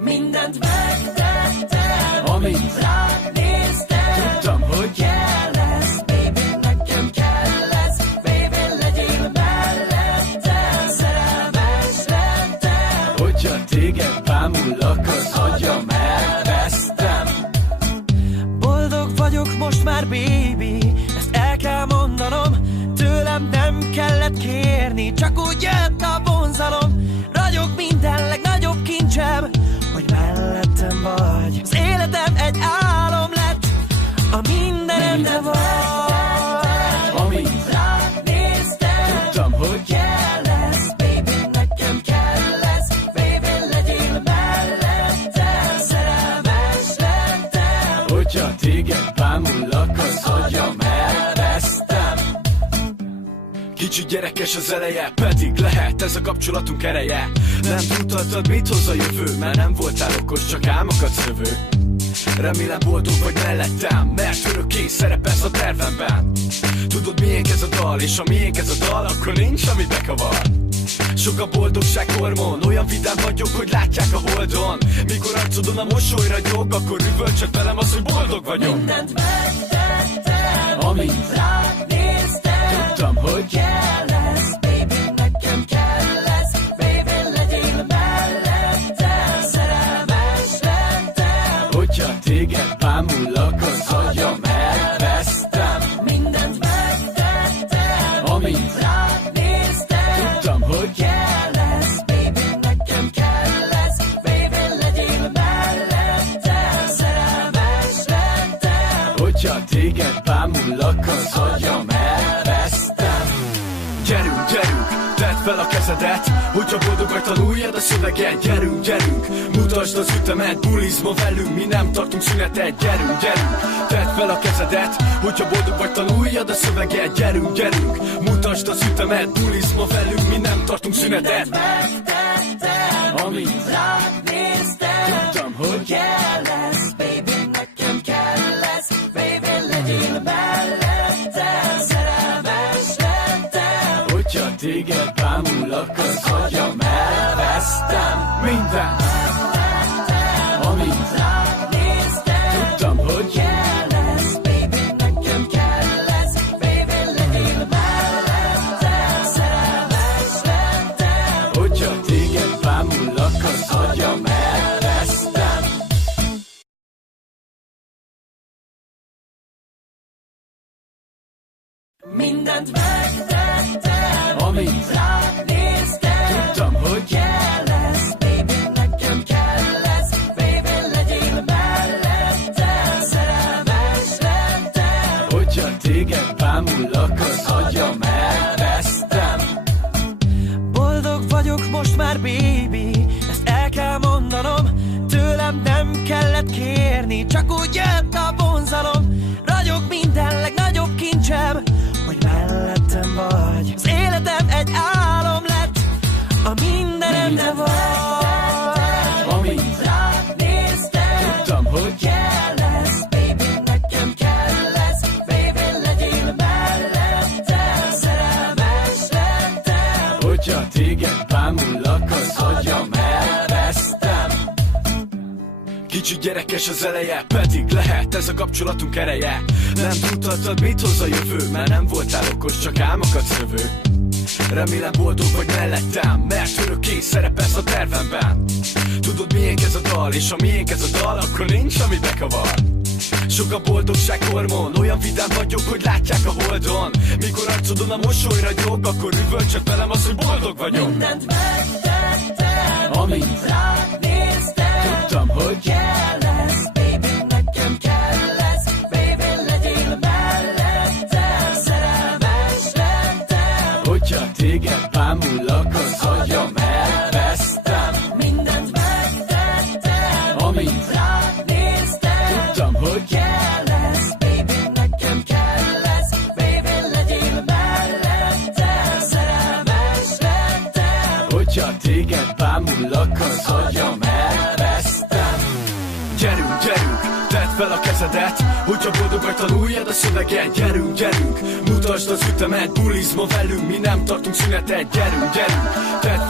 Mindent megtettem, amint rád néztem. Tudtam, hogy kell lesz, baby, nekem kell lesz. Baby, legyél mellettem, szerelmes lettem. Hogyha téged bámulok, az agyam elvesztem. Boldog vagyok most már, baby, ezt el kell mondanom. Tőlem nem kellett kérni, csak úgy jött a vonzalom. Ragyog minden legnagyobb kincsem, hogy mellettem vagy. Az életem egy álom lett, a mindenem te vagy. Amint rád néztem, tudtam, hogy kell lesz, baby, nekem kell lesz. Baby, legyél mellettem, szerelmes lettem. Hogyha téged bámulok, az agyam elvesztem. Kicsit gyerekes az eleje, pedig lehet ez a kapcsolatunk ereje. Nem tudhatod, mit hoz a jövő, mert nem voltál okos, csak álmokat szövő. Remélem boldog vagy mellettem, mert örökké szerepelsz a tervemben. Tudod, miénk ez a dal, és ha miénk ez a dal, akkor nincs, ami bekavar. Sok a boldogság hormon, olyan vidám vagyok, hogy látják a holdon. Mikor arcodon a mosoly ragyog, akkor üvöltsök velem az, hogy boldog vagyok. Mindent megtettem, amint rád néztem. Tudtam, hogy kell lesz, baby, nekem kell lesz. Baby, legyél mellettem, szerelmes lettem. Hogyha téged bámulok, az agyam elvesztem. Mindent megtettem, amint rád néztem. Tudtam, hogy kell lesz, baby, nekem kell lesz. Baby, legyél mellettem, szerelmes lettem. Hogyha téged bámulok, az agyam elvesztem. Gyerünk, gyerünk, tedd fel a kezedet, hogyha boldog vagy, tanuljad a szöveget. Gyerünk, gyerünk, mutasd az ütemet, bulizma velünk, mi nem tartunk szünetet. Gyerünk, gyerünk, tedd fel a kezedet, hogyha boldog vagy, tanuljad a szöveget. Gyerünk, gyerünk, mutasd az ütemet, bulizma velünk, mi nem tartunk szünetet. Megtettem, amint rád néztem. Tudtam, hogy kell lesz, baby, nekem kell lesz. Baby, legyél mellettem, szerelmes lettem. Hogyha téged bámulok, az agyam elvesztem. Minden, Amint rád néztem. tudtam, hogy Kell lesz, baby, nekem kell lesz. Baby, legyél mellettem, szerelmes lettem. hogyha téged bámulok, az agyam elvesztem. Mindent megtettem, amint rád néztem. Tudtam, hogy kell lesz, baby, nekem kell lesz. Baby, legyél mellettem, szerelmes lettem. hogyha téged bámulok, az agyam elvesztem. Boldog vagyok most már, baby, ezt el kell mondanom. Tőlem nem kellett kérni, csak úgy jött a vonzalom. Ragyog minden legnagyobb kincsem, hogy mellettem vagy. Az életem egy álom lett, a mindenem te vagy. Amint rád néztem. Tudtam, hogy kell lesz, baby, nekem kell lesz. Baby, legyél mellettem, szerelmes lettem. hogyha téged bámulok, az agyam elvesztem. Kicsit gyerekes az eleje, pedig lehet ez a kapcsolatunk ereje. Nem tudhatod, mit hoz a jövő, mert nem voltál okos, csak álmokat szövő. Remélem boldog vagy mellettem, mert örökké szerepelsz a tervemben. Tudod, miénk ez a dal, és ha miénk ez a dal, akkor nincs, ami bekavar. Sok a boldogság hormon, olyan vidám vagyok, hogy látják a holdon. Mikor arcodon a mosoly ragyog, akkor üvöltsök velem az, hogy boldog vagyok. Mindent megtettem, amint rád néztem. Tudtam, hogy kell lesz, baby, nekem kell lesz. Baby, legyél mellettem, szerelmes lettem. hogyha téged bámulok, az agyam elvesztem. Mindent megtettem, amint rád néztem. Tudtam, hogy kell lesz, baby, nekem kell lesz. Baby, legyél mellettem, szerelmes lettem. hogyha téged bámulok, az agyam elvesztem. Gyerünk, gyerünk, tedd fel a kezedet, hogyha boldog vagy, tanuljad a szöveget. Gyerünk, gyerünk, mutasd az ütemet, bulizma velünk, mi nem tartunk szünetet. Gyerünk, gyerünk, tedd fel